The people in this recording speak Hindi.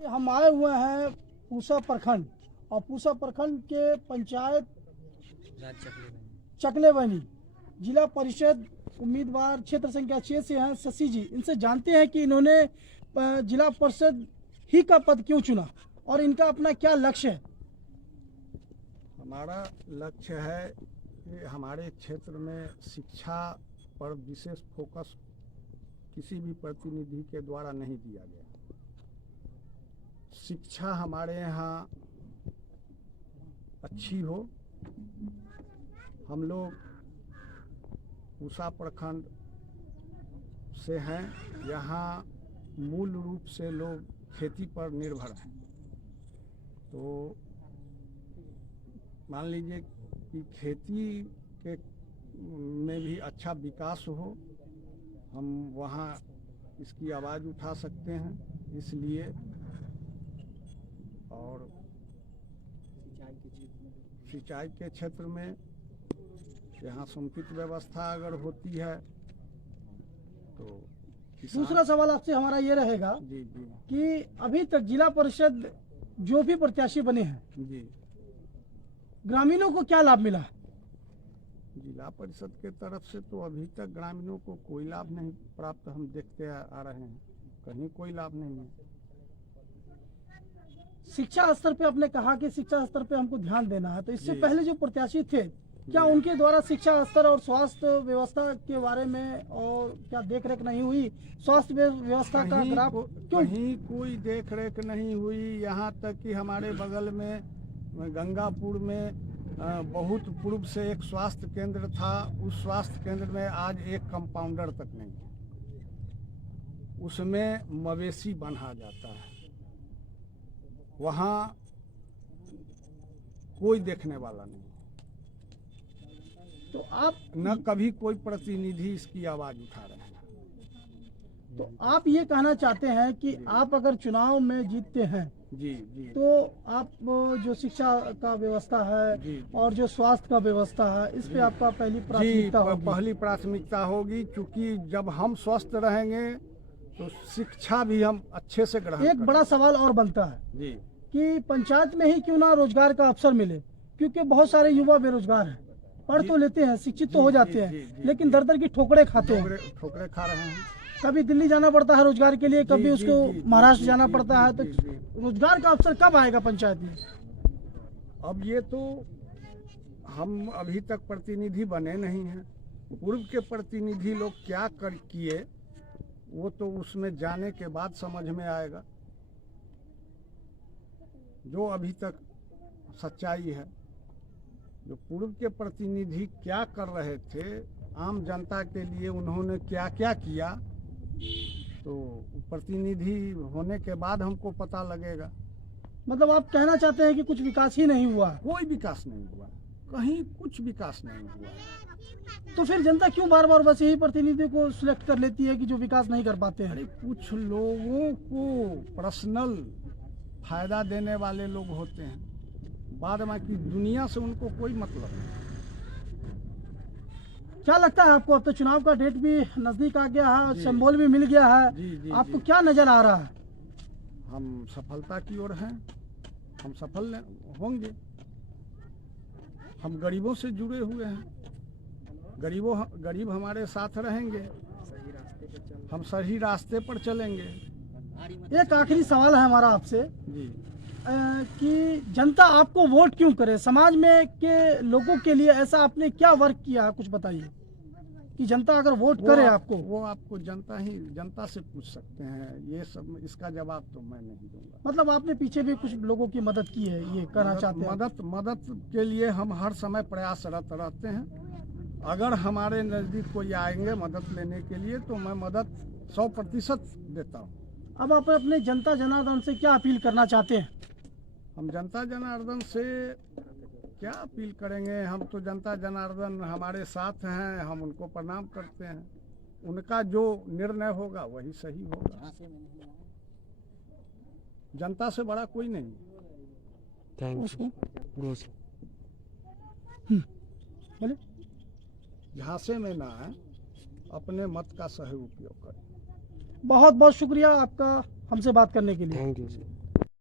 हम आए हुए हैं पूसा प्रखंड और पूसा प्रखंड के पंचायत चकलेबनी जिला परिषद उम्मीदवार क्षेत्र संख्या 6 से हैं शशि जी। इनसे जानते हैं कि इन्होंने जिला परिषद ही का पद क्यों चुना और इनका अपना क्या लक्ष्य है। हमारा लक्ष्य है कि हमारे क्षेत्र में शिक्षा पर विशेष फोकस किसी भी प्रतिनिधि के द्वारा नहीं दिया गया। शिक्षा हमारे यहाँ अच्छी हो। हम लोग पूसा प्रखंड से हैं, यहाँ मूल रूप से लोग खेती पर निर्भर हैं। तो मान लीजिए कि खेती के में भी अच्छा विकास हो, हम वहाँ इसकी आवाज़ उठा सकते हैं। इसलिए और सिंचाई के क्षेत्र में यहाँ समुचित व्यवस्था अगर होती है तो दूसरा सवाल आपसे हमारा ये रहेगा जी कि अभी तक जिला परिषद जो भी प्रत्याशी बने हैं जी ग्रामीणों को क्या लाभ मिला है? जिला परिषद के तरफ से तो अभी तक ग्रामीणों को कोई लाभ नहीं प्राप्त हम देखते आ रहे हैं। कहीं कोई लाभ नहीं है। शिक्षा स्तर पे आपने कहा कि शिक्षा स्तर पे हमको ध्यान देना है, तो इससे जी। पहले जो प्रत्याशी थे क्या उनके द्वारा शिक्षा स्तर और स्वास्थ्य व्यवस्था के बारे में और क्या देख रेख नहीं हुई? स्वास्थ्य व्यवस्था का ग्राफ क्यों? कहीं कोई देख रेख नहीं हुई। यहाँ तक कि हमारे बगल में गंगापुर में बहुत पूर्व से एक स्वास्थ्य केंद्र था। उस स्वास्थ्य केंद्र में आज एक कंपाउंडर तक नहीं है। उसमें मवेशी बंधा जाता है, वहाँ कोई देखने वाला नहीं। तो आप न कभी कोई प्रतिनिधि इसकी आवाज़ उठा रहे हैं। तो आप ये कहना चाहते हैं कि आप अगर चुनाव में जीतते हैं जी जी तो आप जो शिक्षा का व्यवस्था है जी और जो स्वास्थ्य का व्यवस्था है इस पे आपका पहली प्राथमिकता होगी। पहली प्राथमिकता होगी, क्योंकि जब हम स्वस्थ रहेंगे तो शिक्षा भी हम अच्छे से ग्रहण एक बड़ा सवाल और बनता है जी कि पंचायत में ही क्यों ना रोजगार का अवसर मिले, क्योंकि बहुत सारे युवा बेरोजगार हैं, पढ़ तो लेते हैं, शिक्षित तो हो जाते हैं, लेकिन दर दर की ठोकरें खाते हैं। ठोकरे खा रहे हैं। कभी दिल्ली जाना पड़ता है रोजगार के लिए, कभी उसको महाराष्ट्र जाना पड़ता है। तो जी। रोजगार का अवसर कब आएगा पंचायत में? अब ये तो हम अभी तक प्रतिनिधि बने नहीं हैं। पूर्व के प्रतिनिधि लोग क्या कर किए वो तो उसमें जाने के बाद समझ में आएगा। जो अभी तक सच्चाई है, जो पूर्व के प्रतिनिधि क्या कर रहे थे आम जनता के लिए, उन्होंने क्या क्या किया, तो प्रतिनिधि होने के बाद हमको पता लगेगा। मतलब आप कहना चाहते हैं कि कुछ विकास ही नहीं हुआ? कोई विकास नहीं हुआ, कहीं कुछ विकास नहीं हुआ। तो फिर जनता क्यों बार बार बस यही प्रतिनिधि को सिलेक्ट कर लेती है कि जो विकास नहीं कर पाते हैं? अरे कुछ लोगों को पर्सनल फायदा देने वाले लोग होते हैं, बाद में की दुनिया से उनको कोई मतलब नहीं। क्या लगता है आपको? अब तो चुनाव का डेट भी नजदीक आ गया है, सिंबल भी मिल गया है, जी, आपको क्या नजर आ रहा है? हम सफलता की ओर हैं, हम सफल होंगे। हम गरीबों से जुड़े हुए हैं, गरीब हमारे साथ रहेंगे, हम सही रास्ते पर चलेंगे। एक आखिरी सवाल है हमारा आपसे जी कि जनता आपको वोट क्यों करे? समाज में के लोगों के लिए ऐसा आपने क्या वर्क किया है, कुछ बताइए कि जनता अगर वोट करे आपको। वो आपको जनता से पूछ सकते हैं। ये सब इसका जवाब तो मैं नहीं दूंगा। मतलब आपने पीछे भी कुछ लोगों की मदद की है, ये कहना चाहते हैं? मदद के लिए हम हर समय प्रयासरत रहते हैं। अगर हमारे नज़दीक कोई आएंगे मदद लेने के लिए तो मैं मदद 100% देता हूँ। अब आप अपने जनता जनार्दन से क्या अपील करना चाहते हैं? हम जनता जनार्दन से क्या अपील करेंगे? हम तो जनता जनार्दन हमारे साथ हैं, हम उनको प्रणाम करते हैं। उनका जो निर्णय होगा वही सही होगा। जनता से बड़ा कोई नहीं। Thank you. झांसे में ना है, अपने मत का सही उपयोग करें। बहुत बहुत शुक्रिया आपका हमसे बात करने के लिए। Thank you sir.